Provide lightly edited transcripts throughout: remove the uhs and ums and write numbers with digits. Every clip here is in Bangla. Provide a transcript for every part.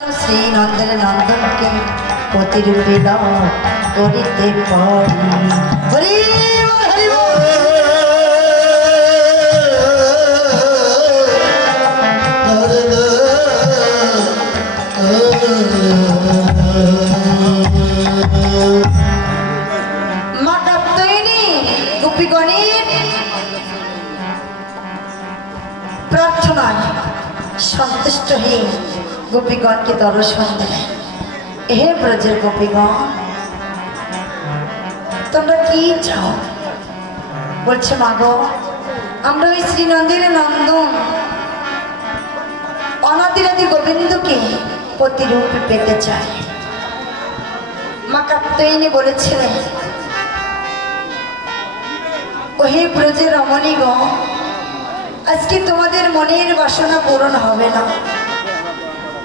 শ্রী নন্দের নন্দনকে প্রতিরূপে করিতে পারি। মা কাত্যায়নী গোপীগণের প্রার্থনায় সন্তুষ্ট হয়ে গোপীগণকে দর্শন দিলেন। হে ব্রজের গোপীগণ, তোমরা কি চাও? বলছে মা গো, আমরা ওই শ্রীনন্দের নন্দন অনাদিরাদি গোবিন্দকে প্রতিরূপে পেতে চাই। মা কাত্যায়নী বলেছিলেন, ও হে ব্রজের রমণীগণ, আজকে তোমাদের মনের বাসনা পূরণ হবে না।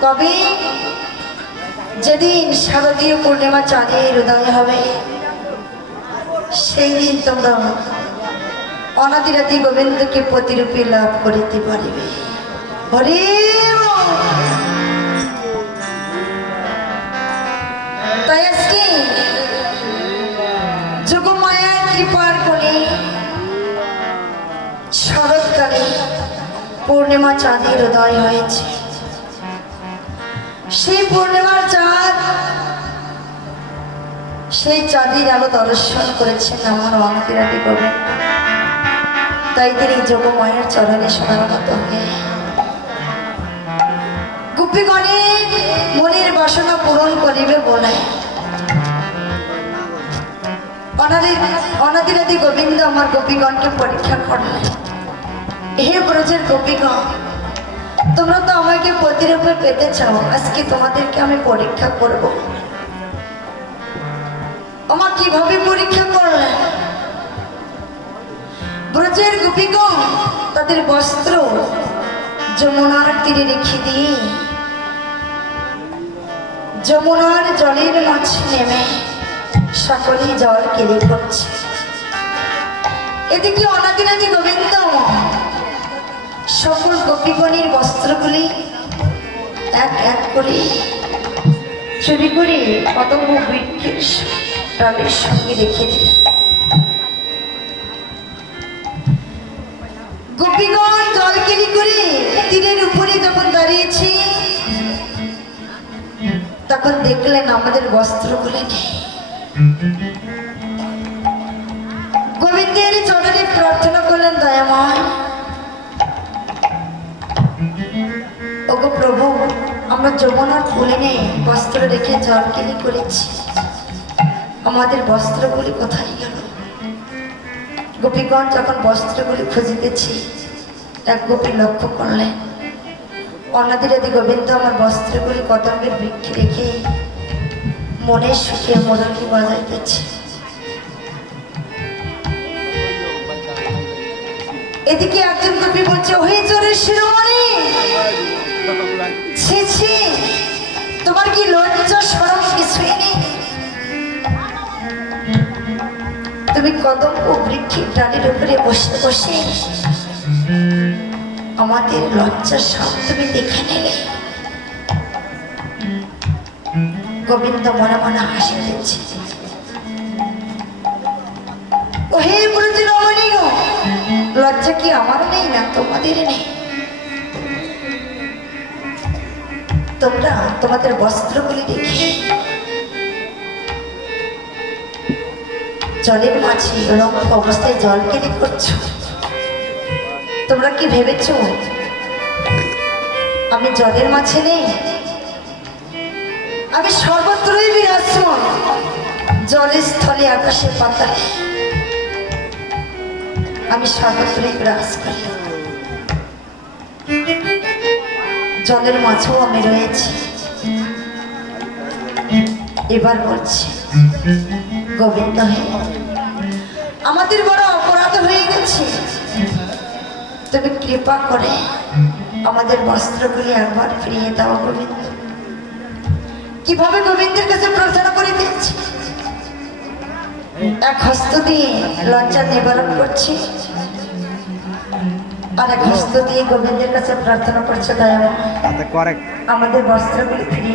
কবে? যেদিন শারদীয় পূর্ণিমা চাঁদের উদয় হবে, সেই দিন তোমরা অনাদিরাদি গোবিন্দকে প্রতিরূপে লাভ করিতে পারিবে। হরি বল। তাই আজকে যোগমায়ার কৃপার কোণে শরৎকালে পূর্ণিমা চাঁদের উদয় হয়েছে। সেই পূর্ণিমার চাঁদ, সেই চাঁদের আলো দর্শন করেছেন আমার অনাদিরাদি গোবিন্দ। তাই তিনি যোগমায়ার চরণে শরণাগত হয়ে গোপীগণের মনের বাসনা পূরণ করিবে বলে অনাদিরাদি গোবিন্দ আমার গোপীগণকে পরীক্ষা করলেন। হে ব্রজের গোপীগণ, তোমরা তো আমাকে প্রতিরূপে পেতে চাও, আজকে তোমাদেরকে আমি পরীক্ষা করব। আমার কিভাবে পরীক্ষা করলেন? ব্রজের গোপীগণ তাদের বস্ত্র যমুনার তীরে রেখে দিয়ে যমুনার জলের মাঝে নেমে সকলেই জল কেড়ে করছে। এদিকে অনাদিরাদি গোবিন্দ সকল গোপীগণের বস্ত্রগুলি এক এক করে চুরি করে কদম্ব বৃক্ষের ডালের সঙ্গে রেখে দিলেন। গোপীগণ জল কেলি করে তীরের উপরে যখন দাঁড়িয়েছে, তখন দেখলেন আমাদের বস্ত্রগুলি নেই। গোবিন্দের চরণে প্রার্থনা করলেন, দয়াময় ওগো প্রভু, আমরা যমুনার কূলে নেই বস্ত্র রেখে জল কেলি করেছি, আমাদের বস্ত্রগুলি কোথায় গেল? গোপীগণ যখন বস্ত্রগুলি খুঁজিতেছি, এক গোপী লক্ষ্য করলেন অনাদিরাদি গোবিন্দ আমার বস্ত্রগুলি কদম্বের বৃক্ষে রেখে মনের সুখে মোরলি বাজাইতেছে। এদিকে একজন গোপী বলছে, ওহে চোরের শিরোমণি, ছি ছি, তোমার কি লজ্জা শরম কিছুই নেই? তুমি কদম্ব বৃক্ষের ডালের উপরে বসে বসে আমাদের লজ্জার সব তুমি দেখে নিলে। গোবিন্দ মনে মনে হাসিতেছে, ও হে ব্রজের রমণী, লজ্জা কি আমার নেই না তোমাদের নেই? তোমরা তোমাদের বস্ত্রগুলি দেখে জলের মাঝে রঙ অবস্থায় জল কেলি করছো। তোমরা কি ভেবেছ আমি জলের মাঝে নেই? আমি সর্বত্রই বিরাজমান, জলে স্থলে আকাশে পাতালে আমি সর্বত্রই বিরাজ করি। জলের মাঝেও আমি রয়েছি। এবার বলছি, গোবিন্দ হে, আমাদের বড় অপরাধ হয়ে গেছে, তুমি কৃপা করে আমাদের বস্ত্রগুলি একবার ফিরিয়ে দাও গোবিন্দ। কিভাবে গোবিন্দের কাছে প্রার্থনা করে দিয়েছি, এক হস্ত দিয়ে লজ্জা নিবারণ করছি, আর এক হস্ত দিয়ে গোবিন্দের কাছে প্রার্থনা করছে দয়াময় তাতে করেক্ট আমাদের বস্ত্রগুলি ফিরিয়ে